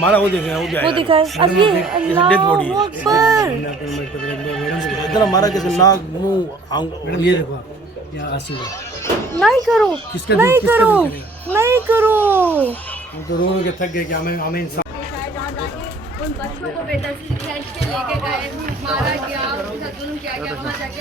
मारा वो देखे वो दिखाए। अब ये डेड बॉडी अल्लाहू अकबर। इतना मारा कैसे नाक मुंह ये देखो यहाँ आंसू है। नहीं करो, नहीं करो, नहीं करो। तो रो रो के थक गए कि हमें इंसान उन बच्चों को बेटा से खींच के लेके गए, मारा गया, उनके साथ जुल्म किया गया, वहाँ जाके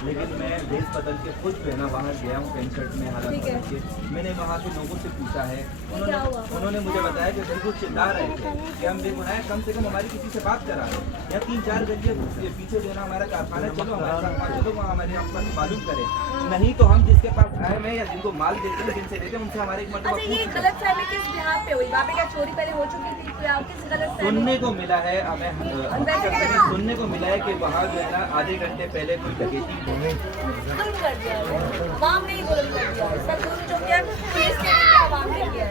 लेकिन मैं ड्रेस बदल के खुद पहना वहाँ गया हूँ पेंट शर्ट में हालात बदल के। मैंने वहाँ के लोगों से पूछा है, उन्होंने मुझे बताया कि बिल्कुल चिल्ला रहे थे कि हम बेगुनाह कम से कम हमारी किसी से बात करा रहे हैं या 3-4 गलियाँ पीछे जो ना हमारा कारखाना चलो हमारे साथ चलो वहाँ हमारे आपको मालूम करें, नहीं तो हम जिसके पास आए हैं या जिनको माल देते हैं जिनसे देते हैं उनसे हमारे एक मतलब ये गलतफहमी किस बिहार पे हुई? वहाँ पे क्या चोरी पहले हो चुकी थी? किस गलतफहमी? सुनने को मिला है हमें सुनने को मिला है कि वहाँ जो है ना आधे घंटे पहले कोई डकैती जुल्म कर दिया, आवाम ने ही जुल्म कर दिया। इसका जुल्म जो किया पुलिस ने किया, आवाम ने किया।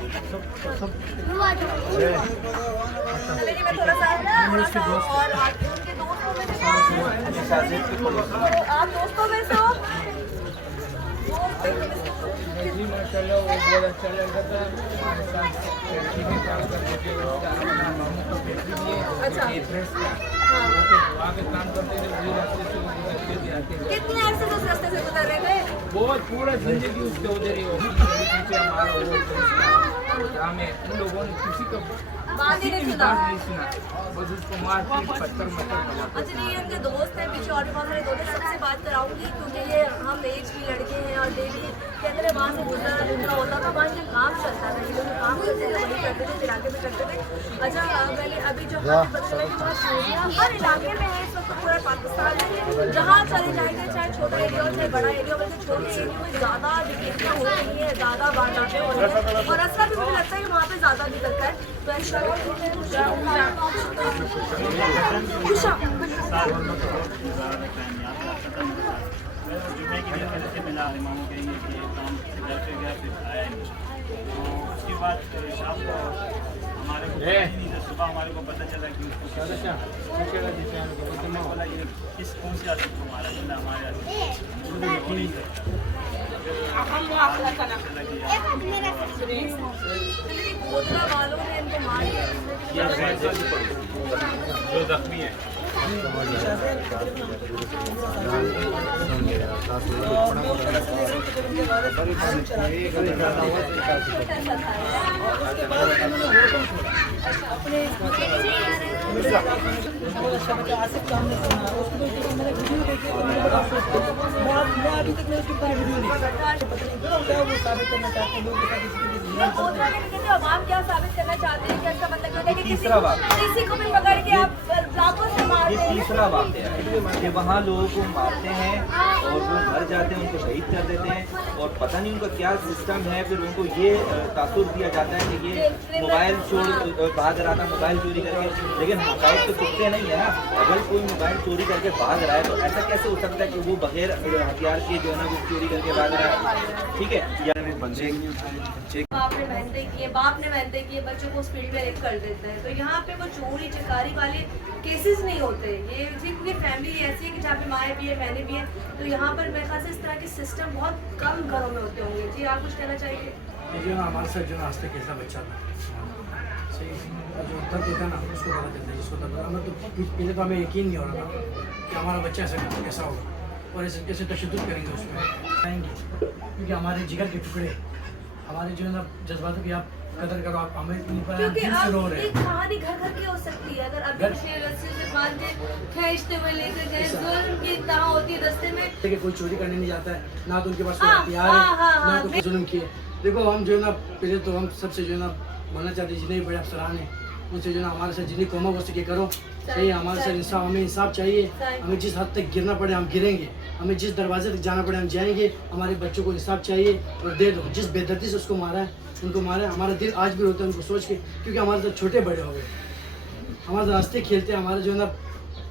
चलिए मैं थोड़ा सा और उनके दोस्तों में से आप दोस्तों में से हो? जी माशाल्लाह वो बहुत अच्छा लग रहा था हमारे साथ फैक्ट्री में काम करने के मामू को फैक्ट्री में वहाँ पे काम करते थे वही रास्ते से गुजर के आते थे। कितने अरसे से उस रास्ते से गुजर रहे थे? बहुत पूरा जिंदगी उसके उधर ही होगी हमारा वो हमें उन लोगों ने किसी का बात ही नहीं सुना। बस उसको मार पीट पत्थर अच्छा ये उनके दोस्त हैं, पीछे और भी बहुत सारे दोस्त हैं, सबसे बात कराऊंगी क्योंकि ये हम एज की लड़के हैं और डेली कहते हैं वहाँ से गुजरा होता था, वहाँ से काम चलता था, ये लोग काम करते थे, वही करते थे, इलाके में करते थे। अच्छा मैंने अभी जो हर इलाके में है इस वक्त पूरा पाकिस्तान में जहाँ चले जाएंगे चाहे छोटा एरिया हो चाहे बड़ा एरिया हो, बल्कि छोटे एरिया में ज़्यादा विकेटियाँ हो रही है, ज़्यादा वारदातें हो रही है और ऐसा भी मुझे लगता है कि वहाँ पे ज़्यादा निकलता है। तो ऐसा जुम्मे की दिन से मिला इमामों कहेंगे कि ये काम घर पे गया फिर आया नहीं, तो उसके बाद शाम को हमारे को सुबह हमारे को पता चला कि उसको बोला ये किस कौन से आदमी को मारा जिंदा हमारे आदमी वालों ने इनको मार दिया जो जख्मी है। आवाम क्या साबित करना चाहते हैं? क्या इसका मतलब है कि तीसरा बात किसी को भी पकड़ के आप लाखों से मारते हैं? तीसरा बात है कि वहाँ लोगों को मारते हैं और वो मर जाते हैं, उनको शहीद कर देते हैं और पता नहीं उनका क्या सिस्टम है। फिर उनको ये तासुर दिया जाता है कि ये मोबाइल चोर भाग रहा था मोबाइल चोरी करके, लेकिन हकायत तो कुत्ते नहीं है ना। अगर कोई मोबाइल चोरी करके भाग रहा है तो ऐसा कैसे हो सकता है कि वो बगैर हथियार के जो है ना वो चोरी करके भाग रहा है? ठीक है, या बंदे बाप ने मेहनत की बच्चों को स्पीड में रेप कर देते हैं, तो यहाँ पे वो चोरी चकारी वाले केसेस नहीं होते। ये क्योंकि फैमिली ऐसी है कि जहाँ पे माएँ भी है मैंने भी है, तो यहाँ पर मेरे ख्याल से इस तरह के सिस्टम बहुत कम घरों में होते होंगे। जी आप कुछ कहना चाहिए? जो ना हमारे साथ जो ना आज तक कैसा बच्चा था सही जो दर्द होता है ना उसको पता चलता है जिसको दर्द हमें तो पहले तो हमें यकीन नहीं हो रहा था कि हमारा बच्चा ऐसा कैसा होगा और ऐसे कैसे तशद्दुद करेंगे उसमें आएंगे, क्योंकि हमारे जिगर के टुकड़े हमारे जो है ना जज्बातों की आप कदर करो। आप हमें क्योंकि एक कहानी घर घर की हो सकती है। अगर अभी रस्सी से बांध के खींचते हुए लेकर गए, जुल्म की इंतहा होती है रास्ते में, कोई चोरी करने नहीं जाता है ना, तो उनके पास कोई हथियार है ना तो जुल्म किए। देखो हम जो है ना पहले तो हम सबसे जो है ना बोलना चाहते हैं जितने बड़े अफसरान हैं उनसे जो है ना हमारे साथ जितनी कौमों को सके करो सही है। हमारे साथ इंसाफ, हमें इंसाफ चाहिए। हमें जिस हद तक गिरना पड़े हम गिरेंगे, हमें जिस दरवाजे तक जाना पड़े हम जाएंगे। हमारे बच्चों को इंसाफ चाहिए और दे दो। जिस बेदर्दी से उसको मारा है उनको मारा है, हमारा दिल आज भी रोता है उनको सोच के, क्योंकि हमारे साथ छोटे बड़े हो गए, हमारे रास्ते खेलते हैं, हमारे जो है ना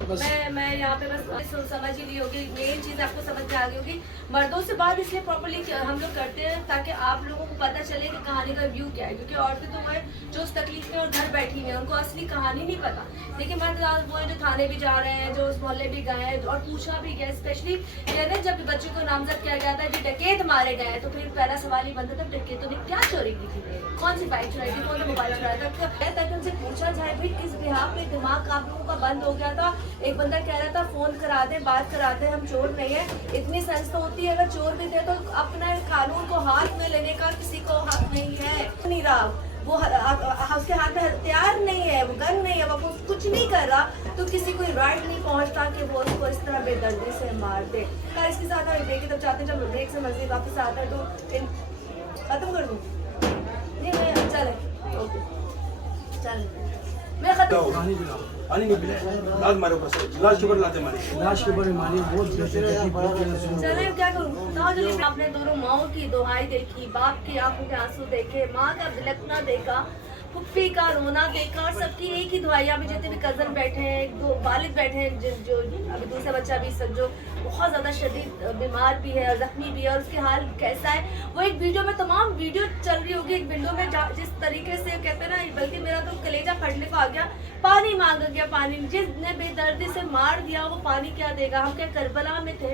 बस मैं यहाँ पे बस समझ ही ली होगी, मेन चीज़ आपको समझ में आ गई होगी। मर्दों से बात इसलिए प्रॉपर्ली हम लोग करते हैं ताकि आप लोगों को पता चले कि कहानी का व्यू क्या है, क्योंकि औरतें तो वो जो उस तकलीफ में और घर बैठी हैं उनको असली कहानी नहीं पता। लेकिन मर्द वो जो थाने भी जा रहे हैं, जो उस मोहल्ले भी गए हैं और पूछा भी गया, स्पेशली कहते जब बच्चे को नामजद किया गया था कि डकैत मारे गए, तो फिर पहला सवाल ही बनता था डकैतों ने क्या चोरी की थी, कौन सी बाइक चुराई थी, कौन सा मोबाइल चुराया था, ताकि उनसे पूछा जाए भाई किस बिहार पे दिमाग आप लोगों का बंद हो गया था। एक बंदा कह रहा था फोन करा दे, बात करा दे, हम चोर नहीं है। इतनी सेंस तो होती है, अगर चोर भी थे तो अपना कानून को हाथ में लेने का किसी को हक नहीं है। नहीं रहा वो उसके हाथ में हथियार नहीं है, वो गन नहीं है, वो कुछ नहीं कर रहा, तो किसी को राइट नहीं पहुंचता कि वो उसको इस तरह बेदर्दी से मार दे। इसके साथ हम ब्रेक की तरफ चाहते हैं, जब ब्रेक से मर्जी वापस आता है तो खत्म कर दूँ। नहीं मैं चले ओके चल मैं खत्म। पानी नहीं पिलाया, लाश मारे ऊपर से, लाश के ऊपर लाते मारे, लाश के ऊपर मारी, बहुत चले क्या करूँ। आपने दोनों माओ की दुहाई देखी, बाप की आंखों के आंसू देखे, माँ का बिलखना देखा, फुफ्फी का रोना देखा, और सबकी एक ही दुआई। अभी जितने भी कज़न बैठे हैं, दो वालिद बैठे हैं, जो अभी दूसरा बच्चा भी जो बहुत ज़्यादा शदीद बीमार भी है और ज़ख्मी भी है, और उसके हाल कैसा है वो एक वीडियो में, तमाम वीडियो चल रही होगी एक विंडो में, जिस तरीके से कहते हैं ना, बल्कि मेरा तो कलेजा फटने को आ गया, पानी मांग गया, पानी जिसने बेदर्दी से मार दिया वो पानी क्या देगा। हम क्या करबला में थे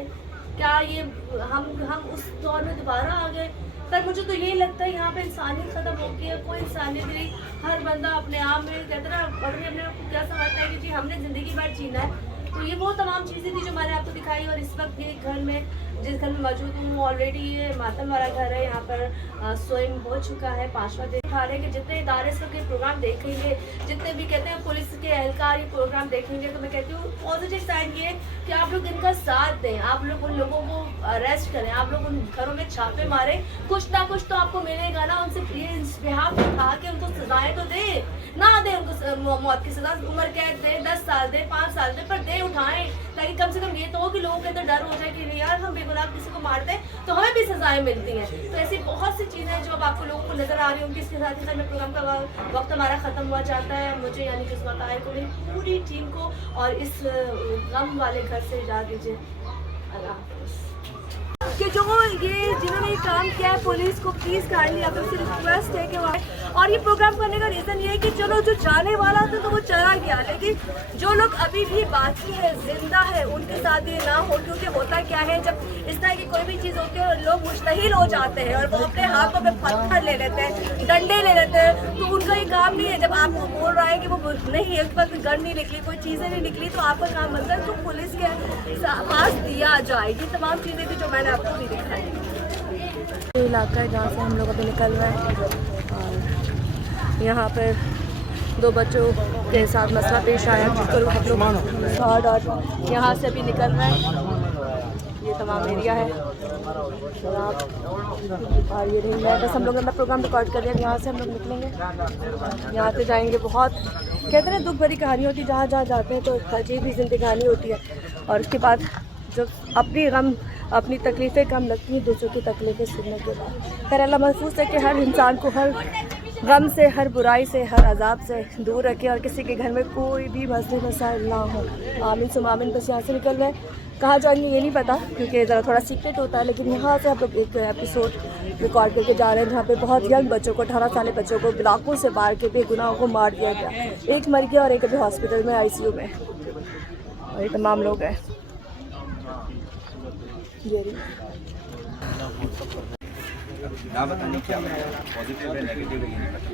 क्या? ये हम उस दौर में दोबारा आ गए। पर मुझे तो यही लगता है यहाँ पे इंसानियत खत्म हो गई है, कोई इंसानियत नहीं। हर बंदा अपने आप में कहते ना, अपने को क्या समझता है कि जी हमने ज़िंदगी भर जीना है। तो ये वो तमाम चीज़ें थी जो मैंने आपको दिखाई। और इस वक्त ये घर में, जिस घर में मौजूद हूँ, ऑलरेडी ये मातम वाला घर है। यहाँ पर सोइंग हो चुका है, 5वां दिन खा रहे हैं कि जितने इदारे इस वक्त ये प्रोग्राम देखेंगे, जितने भी कहते हैं पुलिस के एहलकार ये प्रोग्राम देखेंगे, तो मैं कहती हूँ पॉजिटिव साइड ये कि आप लोग इनका साथ दें, आप लोग उन लोगों को अरेस्ट करें, आप लोग उन घरों में छापे मारें, कुछ ना कुछ तो आपको मिलेगा ना। उनसे इस बिहाफ उठा के उनको सजाएं तो दे, ना दे उनको मौत की सजा, उम्र कैद दे, 10 साल दे, 5 साल दे, पर दे उठाएं, ताकि कम से कम ये तो हो कि लोगों के अंदर डर हो जाए कि नहीं यार, हम बेगुनाह किसी को मारते हैं तो हमें भी सजाएं मिलती हैं। तो ऐसी बहुत सी चीज़ें जो अब आपको लोगों को नजर आ रही होंगी। इसके साथ ही साथ में प्रोग्राम का वक्त हमारा ख़त्म हुआ जाता है। मुझे यानी किस्मत आए को, मेरी पूरी टीम को और इस गम वाले घर से इजाज़त दीजिए। अल्लाह हाफ़िज़। कि जो ये जिन्होंने ये काम किया है, पुलिस को प्लीज़ काइंडली आप लोग से रिक्वेस्ट है कि वो, और ये प्रोग्राम करने का रीज़न ये है कि चलो जो जाने वाला था तो वो चला गया, लेकिन जो लोग अभी भी बाकी है, जिंदा है, उनके साथ ये ना हो। क्योंकि होता क्या है, जब इस तरह की कोई भी चीज़ होती है और लोग मुश्तहिल हो जाते हैं और वो अपने हाथों में पत्थर ले लेते हैं, डंडे ले लेते हैं, तो उनका ये काम नहीं है। जब आपको बोल रहा है कि वो नहीं, एक बार गन नहीं निकली, कोई चीज़ें नहीं निकली, तो आपका काम बनता है तो पुलिस के पास दिया जाए। ये तमाम चीज़ें थी जो मैंने आपको भी दिखाई। ये इलाका है जहाँ से हम लोग अभी निकल रहे हैं, और यहाँ पर 2 बच्चों के साथ मसला पेश आया, जिसको हम लोग और यहाँ से अभी निकल रहे हैं। ये तमाम एरिया है और ये नहीं है, बस हम लोग अपना प्रोग्राम रिकॉर्ड कर रहे हैं। यहाँ से हम लोग निकलेंगे, यहाँ से जाएंगे। बहुत कहते हैं दुख भरी कहानी होती है, जहाँ जहाँ जाते हैं तो अजीब ही जिंदगानी होती है। और उसके बाद जब अपनी गम, अपनी तकलीफ़ें कम लगती हैं दूसरों की तकलीफ़ें सुनने के बाद। खैर अल्लाह महफूज है कि हर इंसान को हर गम से, हर बुराई से, हर अजाब से दूर रखे और किसी के घर में कोई भी मसले मसाइल ना हो। आमीन सुम आमीन। बस यहाँ से निकल रहे हैं, कहाँ जाएंगे ये नहीं पता क्योंकि ज़रा थोड़ा सीक्रेट होता है, लेकिन यहाँ से हम लोग एक एपिसोड रिकॉर्ड करके जा रहे हैं जहाँ पे बहुत यंग बच्चों को, 18 साल बच्चों को ब्लाकों से मार के बेगुनाहों को मार दिया गया। एक मर गया और एक अभी हॉस्पिटल में ICU में, और ये तमाम लोग हैं। ना बताने क्या पॉजिटिव है, नेगेटिव है, ये नहीं पता।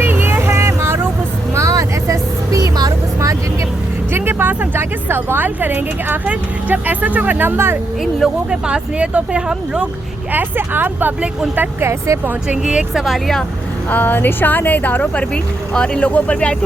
ये है मारूफ उस्मान, SSP मारूफ उस्मान, जिनके पास हम जाके सवाल करेंगे कि आखिर जब SHO का नंबर इन लोगों के पास नहीं है तो फिर हम लोग ऐसे आम पब्लिक उन तक कैसे पहुंचेंगी। एक सवालिया निशान है इदारों पर भी और इन लोगों पर भी। I think